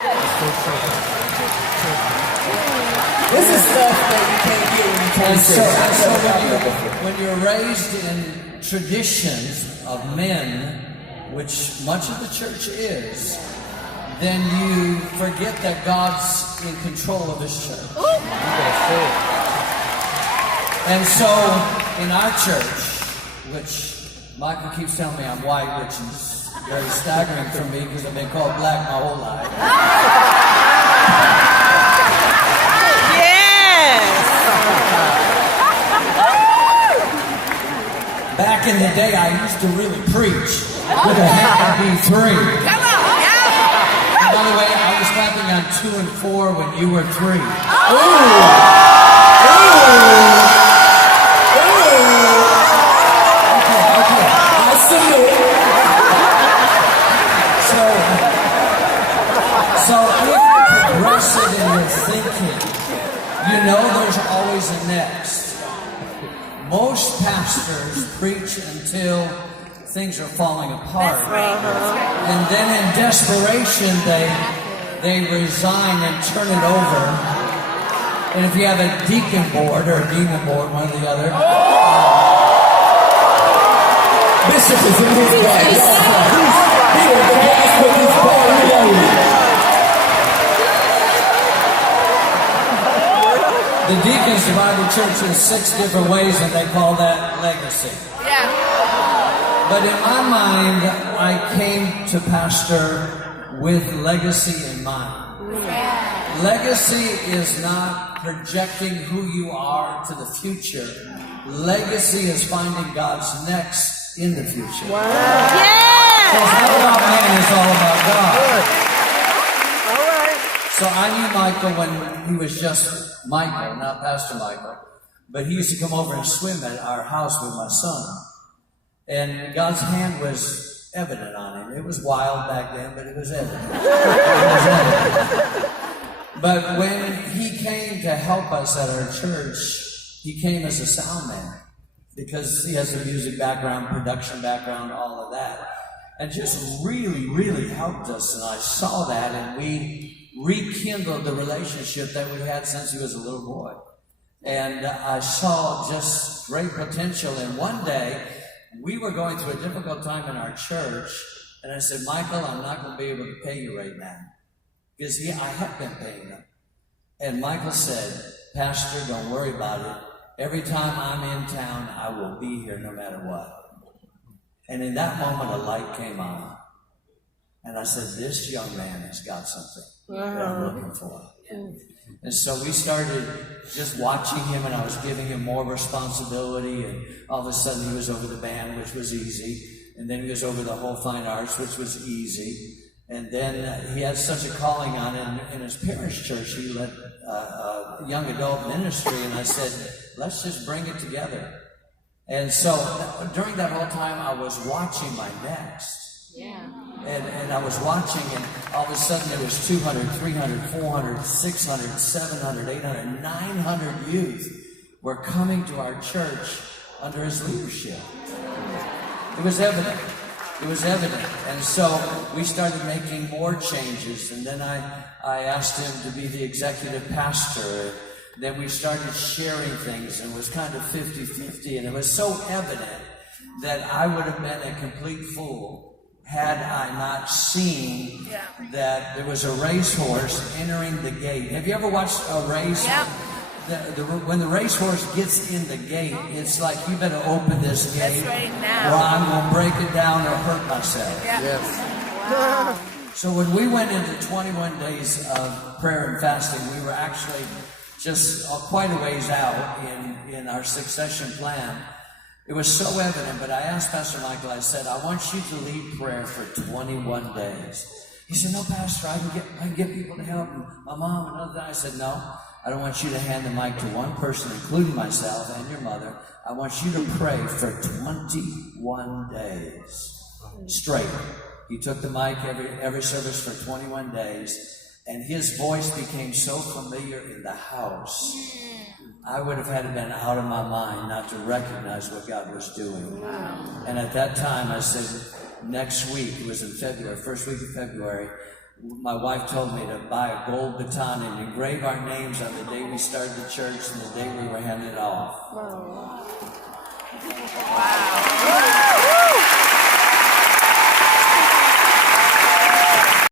This is stuff that you can't get when you turn 6. When you're raised in traditions of men, which much of the church is, then you forget that God's in control of His church. And so, in our church, which Michael keeps telling me I'm white, which is very staggering for me because I've been called black my whole life. Back in the day, I used to really preach with a B3. Come on, and by the way, I was clapping on 2 and 4 when you were 3. Ooh. Okay. I submit. So if you're progressive in your thinking, you know there's always a next. Most pastors preach until things are falling apart. That's right. And then in desperation, they resign and turn it over. And if you have a deacon board or a demon board, one or the other. Bishop is in his way. He is the boss with his board. The deacons divide the church in 6 different ways, and they call that legacy. Yeah. But in my mind, I came to pastor with legacy in mind. Yeah. Legacy is not projecting who you are to the future. Legacy is finding God's next in the future. Wow. Yeah. So it's not about man, it's all about God. All right. So I knew Michael when he was just Michael, not Pastor Michael. But he used to come over and swim at our house with my son. And God's hand was evident on him. It was wild back then, but it was evident. But when he came to help us at our church, he came as a sound man. Because he has a music background, production background, all of that. And just really, really helped us. And I saw that, and we rekindled the relationship that we had since he was a little boy. And I saw just great potential. And one day, we were going through a difficult time in our church. And I said, Michael, I'm not going to be able to pay you right now. Because I have been paying him. And Michael said, Pastor, don't worry about it. Every time I'm in town, I will be here no matter what. And in that moment, a light came on. And I said, this young man has got something that I'm looking for. And so we started just watching him, and I was giving him more responsibility. And all of a sudden, he was over the band, which was easy. And then he was over the whole fine arts, which was easy. And then he had such a calling on it. In his parents' church, he led young adult ministry. And I said, let's just bring it together. And so during that whole time, I was watching my next. Yeah. And I was watching, and all of a sudden there was 200, 300, 400, 600, 700, 800, 900 youth were coming to our church under his leadership. It was evident. It was evident. And so we started making more changes, and then I asked him to be the executive pastor. Then we started sharing things, and it was kind of 50-50, and it was so evident that I would have been a complete fool had I not seen that there was a racehorse entering the gate. Have you ever watched a race? Yeah. When the racehorse gets in the gate, it's like, you better open this gate, right now. or I'm going to break it down or hurt myself. Yeah. Yes. Wow. So when we went into 21 days of prayer and fasting, we were actually just quite a ways out in our succession plan. It was so evident, but I asked Pastor Michael, I said, I want you to lead prayer for 21 days. He said, no, Pastor, I can get people to help, and my mom and other. I said, no, I don't want you to hand the mic to one person, including myself and your mother. I want you to pray for 21 days straight. He took the mic every service for 21 days. And his voice became so familiar in the house, I would have had to been out of my mind not to recognize what God was doing. Wow. And at that time, I said, next week, it was in February, first week of February, my wife told me to buy a gold baton and engrave our names on the day we started the church and the day we were handed off.